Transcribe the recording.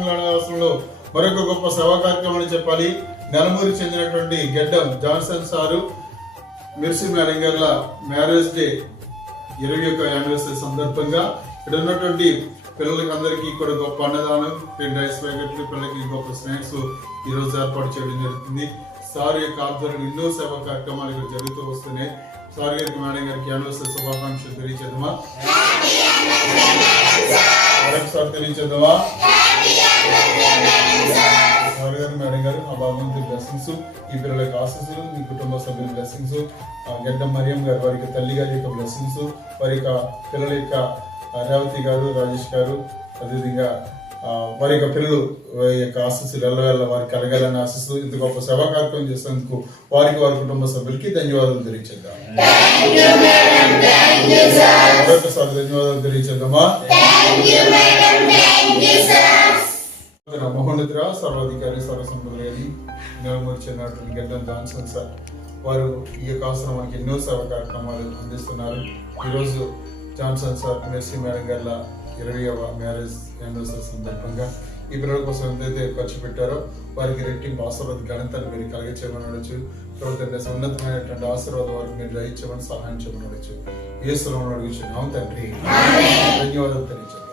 తెలంగాణలో మరొక గొప్ప సేవా కార్యక్రమాన్ని చెప్పాలి. నెలమూరికి చెందినటువంటి గెడ్డం జాన్సన్ సారు మెర్సీ మేడం గారి మ్యారేజ్ డే 21వ యానివర్సరీ సందర్భంగా ఇక్కడ ఉన్నటువంటి పిల్లలకి అందరికీ కూడా గొప్ప అన్నదానం, రైస్ ప్యాకెట్లు, పిల్లలకి గొప్ప స్నాక్స్ ఈ రోజు ఏర్పాటు చేయడం జరుగుతుంది. సార్ యొక్క ఆధ్వర్యంలో ఎన్నో సేవా కార్యక్రమాలు ఇక్కడ జరుగుతూ వస్తున్నాయి. సార్ గారికి మేడం గారికి యానివర్సరీ శుభాకాంక్షలు తెలియచేద్దామా? సార్ తెలియచేద్దామా? సార్ గారు మేడం గారు ఆ భగవంతుడి బ్లెస్సింగ్స్, ఈ పిల్లలకి ఆశీస్సులు, మీ కుటుంబ సభ్యుల బ్లెస్సింగ్స్, గెడ్డం మరియం గారు వారి తల్లి గారి యొక్క బ్లెస్సింగ్స్, వారి యొక్క పిల్లల యొక్క రేవతి గారు, రాజేష్ గారు, అదేవిధంగా వారి యొక్క పిల్లలు యొక్క ఆశీస్సులు ఎల్లవేళ వారికి కలగాలని ఆశిస్తూ ఇంత గొప్ప సేవా కార్యక్రమం చేసినందుకు వారికి వారి కుటుంబ సభ్యులకి ధన్యవాదాలు తెలియచేద్దాం. మరొకసారి ధన్యవాదాలు తెలియచేద్దామా? మహోన్నతురా సర్వాధికారి సర్వసంపదగారి నెలమూరి చెందినటువంటి గెడ్డం జాన్సన్ సార్ వారు ఈ యొక్క ఆశ్రమానికి ఎన్నో సేవా కార్యక్రమాలు అందిస్తున్నారు. ఈరోజు జాన్సన్ సార్ మెర్సీ మేడం గారి 20వ మ్యారేజ్ యానివర్సరీ సందర్భంగా ఈ పిల్లల కోసం ఎంతైతే ఖర్చు పెట్టారో వారికి రెట్టింపు ఆశీర్వాద ఘనతను మీరు కలిగించమని అడవచ్చు. ప్రవర్తన ఉన్నతమైనటువంటి ఆశీర్వాదం వారికి మీరు గ్రహించమని సహాయం చేయమని అడవచ్చు. యేసునామములో అడుగుచున్నాము తండ్రి. ధన్యవాదాలు తెలియజేద్దాం.